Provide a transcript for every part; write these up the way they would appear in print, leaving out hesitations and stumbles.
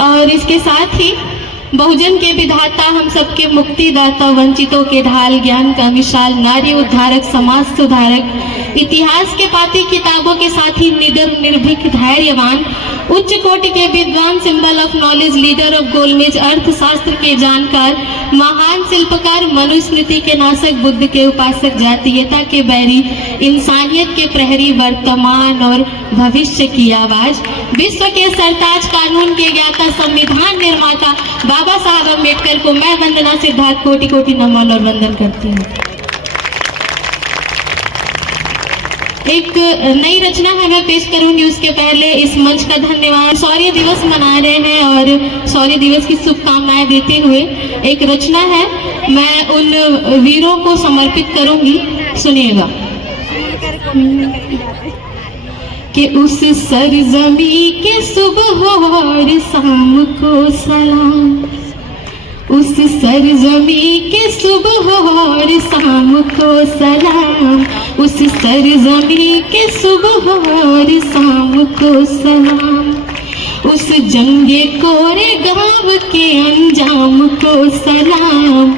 और इसके साथ ही बहुजन के विधाता, हम सबके मुक्तिदाता, वंचितों के ढाल, ज्ञान का विशाल, नारी उद्धारक, समाज सुधारक, इतिहास के पाती किताबों के साथ ही निडर, निर्भीक, धैर्यवान, उच्च कोटि के विद्वान, symbol of knowledge, leader of गोलमेज, अर्थशास्त्र के जानकार, महान शिल्पकार, मनुस्मृति के नाशक, बुद्ध के उपासक, जातीयता के बैरी, इंसानियत के प्रहरी, वर्तमान और भविष्य की आवाज, विश्व के सरताज, कानून के ज्ञाता, संविधान निर्माता बाबा साहब अम्बेडकर को मैं वंदना सिद्धार्थ कोटि कोटि नमन और वंदन करती हूँ। एक नई रचना है, मैं पेश करूंगी। उसके पहले इस मंच का धन्यवाद। शौर्य दिवस मना रहे हैं और शौर्य दिवस की शुभकामनाएं देते हुए एक रचना है, मैं उन वीरों को समर्पित करूंगी। सुनिएगा। कि उस सरजमी के सुबह और शाम को सलाम, उस सरजमी के सुबह और शाम को सलाम, उस सरजमी के सुबह और शाम को सलाम, उस जंगे कोरे गाँव के अंजाम को सलाम,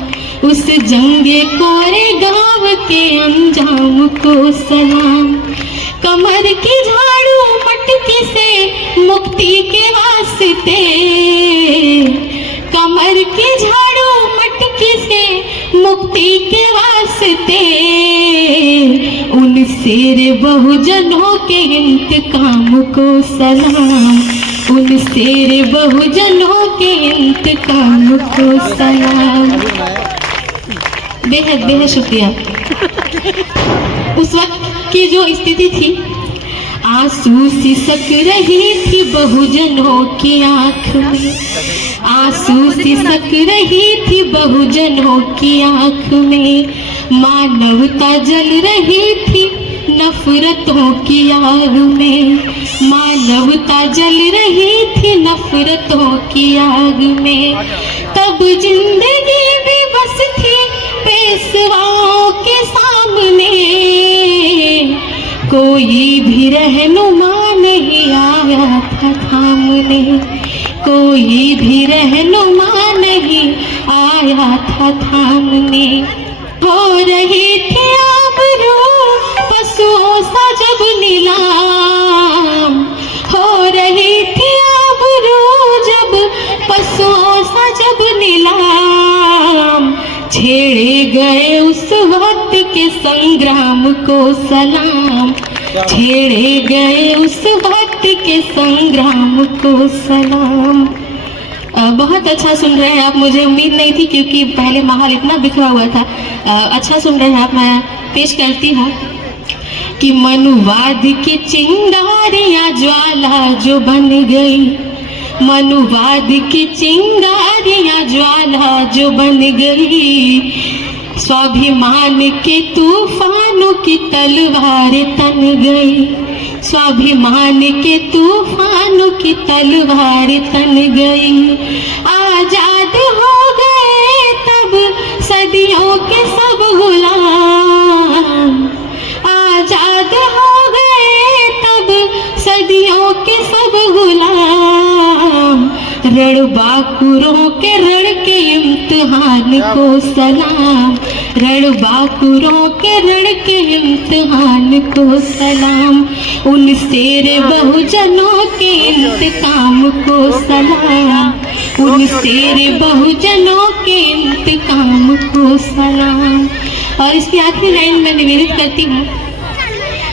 उस जंगे कोरे गाँव के अंजाम को सलाम, कमर की झाड़ू मटकी से मुक्ति के वास्ते, कमर की झाड़ू मटकी से मुक्ति के वास्ते, उन शेर बहुजनों के इंतकाम को सलाम, उन शेर बहुजनों के इंतकाम को सलाम। बेहद बेहद शुक्रिया। उस वक्त की जो स्थिति थी, आंसू सिसक रही थी बहुजनों की आंख में, आंसू सिसक रही थी बहुजनों की आंख में, मानवता जल रही थी नफरतों की आग में, मानवता जल रही थी नफरतों की आग में, तब जिंदगी भी बस थी पेशवाओं के सामने, कोई भी रहनुमा नहीं आया था थामने, कोई भी रहनुमा नहीं आया था थामने, हो रही थी आबरू पशुओं सा जब नीलाम, हो रही थी आबरू जब पशुओं सा जब नीलाम, छेड़े गए उस वक्त के संग्राम को सलाम, छेड़े गए उस वक्त के संग्राम को सलाम। बहुत अच्छा सुन रहे हैं आप, मुझे उम्मीद नहीं थी क्योंकि पहले माहौल इतना बिखरा हुआ था। अच्छा सुन रहे हैं आप। मैं पेश करती हूँ कि मनुवाद की चिंगारियाँ ज्वाला जो बन गई, मनुवाद की चिंगारियाँ ज्वाला जो बन गई, स्वाभिमान के तूफानों की तलवार तन गई, स्वाभिमान के तूफानों की तलवार तन गई, आजाद हो गए तब सदियों के सब गुलाम, आजाद हो गए तब सदियों के सब गुलाम, रणबांकुरों के रण के इम्तिहान को सलाम, रणबांकुरों के रण के इम्तिहान को सलाम, उन शेर बहुजनों के इंतकाम को सलाम, उन शेर बहुजनों के इंतकाम को सलाम। और इसकी आखिरी लाइन में निवेदित करती हूँ,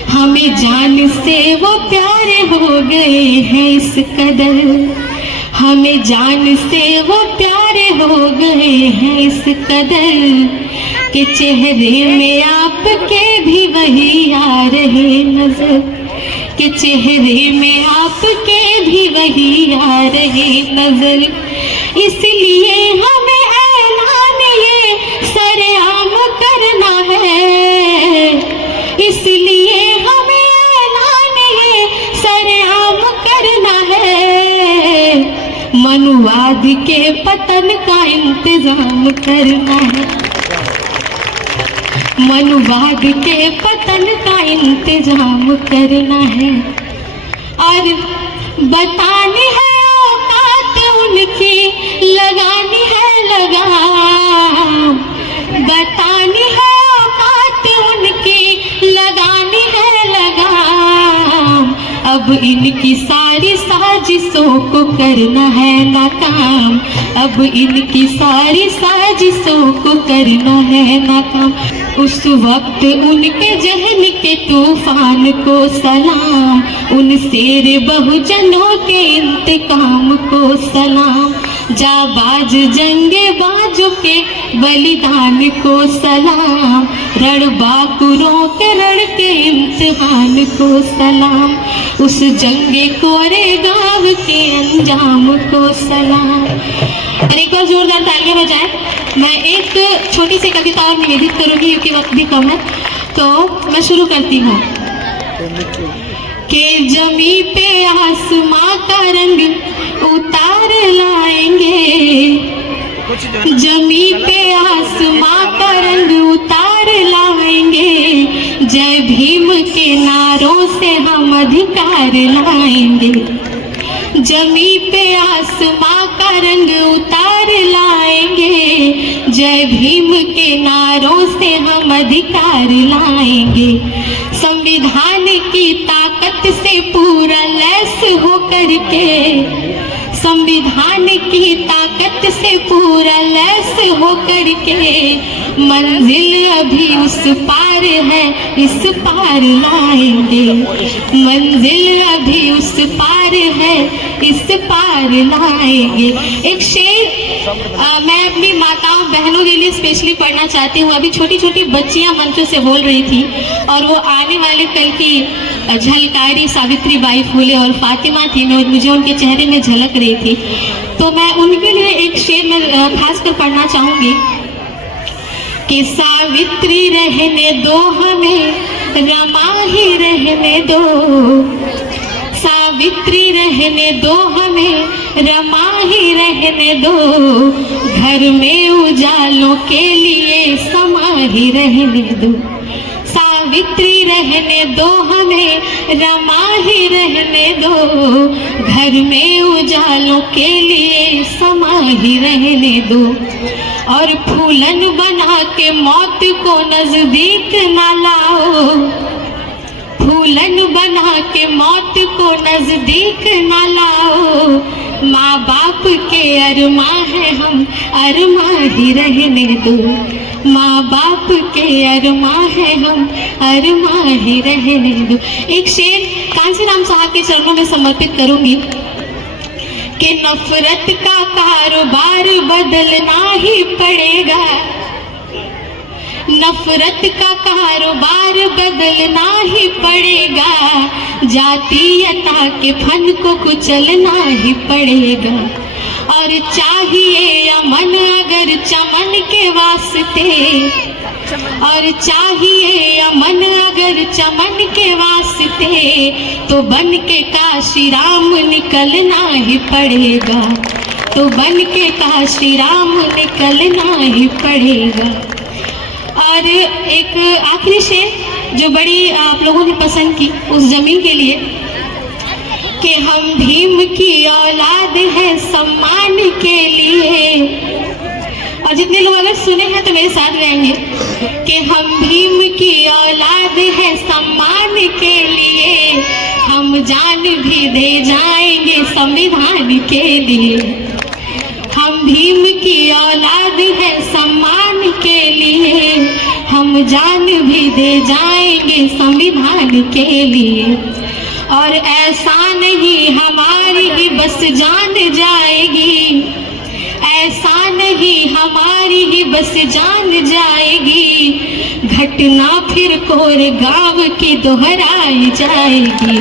हमें जान से वो प्यारे हो गए हैं इस कदर, हमें जान से वो प्यारे हो गए हैं इस कदर, कि चेहरे में आपके भी वही आ रहे नजर, कि चेहरे में आपके भी वही आ रहे नजर, इसलिए हमें ऐलान ये सरेआम करना है, इसलिए हमें ऐलान ये सरेआम करना है, मनुवाद के पतन का इंतजाम करना है, मनुवाद के पतन का इंतजाम करना है, और बतानी है औकात इनकी सारी साजिशों को करना है नाकाम, अब इनकी सारी साजिशों को करना है नाकाम। उस वक्त उनके जहन के तूफान को सलाम, उन शेर बहुजनों के इंतकाम को सलाम, जाबाज जंगे बाजों के बलिदान को सलाम, रणबांकुरों के रण के इम्तिहान को सलाम, उस जंगे कोरेगांव के अंजाम को सलाम। एक बार जोरदार तालियां बजाएं। मैं एक छोटी सी कविता और निवेदित करूंगी क्योंकि वक्त भी कम है, तो मैं शुरू करती हूँ। के जमी पे आसमां का रंग उतार लाएंगे, जमी पे आसमां का रंग उतार लाएंगे, जय भीम के नारों से हम अधिकार लाएंगे, जमी पे आसमां का रंग उतार लाएंगे, जय भीम के नारों से हम अधिकार लाएंगे, संविधान की ताकत से पूरा लैस होकर के, संविधान की ताकत से पूरा लैस होकर के, मंजिल अभी उस पार है इस पार लाएंगे, मंजिल अभी उस पार है इस पार लाएंगे। एक शेर मैं अपनी माताओं बहनों के लिए स्पेशली पढ़ना चाहती हूँ। अभी छोटी छोटी बच्चियां मंचों से बोल रही थी और वो आने वाले कल की झलकारी सावित्री बाई फुले और फातिमा थी, मुझे उनके चेहरे में झलक रही थी, तो मैं उनके लिए एक शेर में खासकर पढ़ना चाहूंगी कि सावित्री रहने दो हमें, रमा ही रहने दो, सावित्री रहने दो हमें, रमा ही रहने दो, घर में उजालों के लिए समा ही रहने दो, सावित्री रहने दो हमें, रमा ही रहने दो, घर में उजालों के लिए समा ही रहने दो, और फूलन बना के मौत को नजदीक न लाओ, फूलन बना के मौत को नजदीक न लाओ, माँ बाप के अरमा है हम अरमा ही रहने दो, माँ बाप के अरमा है हम अरमा ही रहने दो। एक शेर कांसीराम साहब के चरणों में समर्पित करूंगी कि नफरत का कारोबार बदलना ही पड़ेगा, नफरत का कारोबार बदलना ही पड़ेगा, जातीयता के फन को कुचलना ही पड़ेगा, और चाहिए अमन अगर चमन के वास्ते, और चाहिए अमन अगर चमन के वास्ते, तो बन के काशी राम निकलना ही पड़ेगा, तो बन के काशी राम निकलना ही पड़ेगा। और एक आखिरी शेर जो बड़ी आप लोगों ने पसंद की उस जमीन के लिए कि हम भीम की औलाद है सम्मान के लिए, और जितने लोग अगर सुने हैं तो मेरे साथ रहेंगे कि हम भीम की औलाद है सम्मान के लिए, हम जान भी दे जाएंगे संविधान के लिए, हम भीम की औलाद है सम्मान के लिए, हम जान भी दे जाएंगे संविधान के लिए, और ऐसा नहीं हमारी ही बस जान जाएगी, ऐसा नहीं हमारी ही बस जान जाएगी, घटना फिर कोरेगांव की दोहराई जाएगी,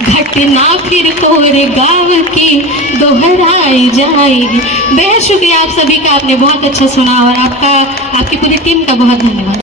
घटना फिर कोरेगांव की दोहराई जाएगी। बेहद शुक्रिया आप सभी का, आपने बहुत अच्छा सुना और आपकी पूरी टीम का बहुत धन्यवाद।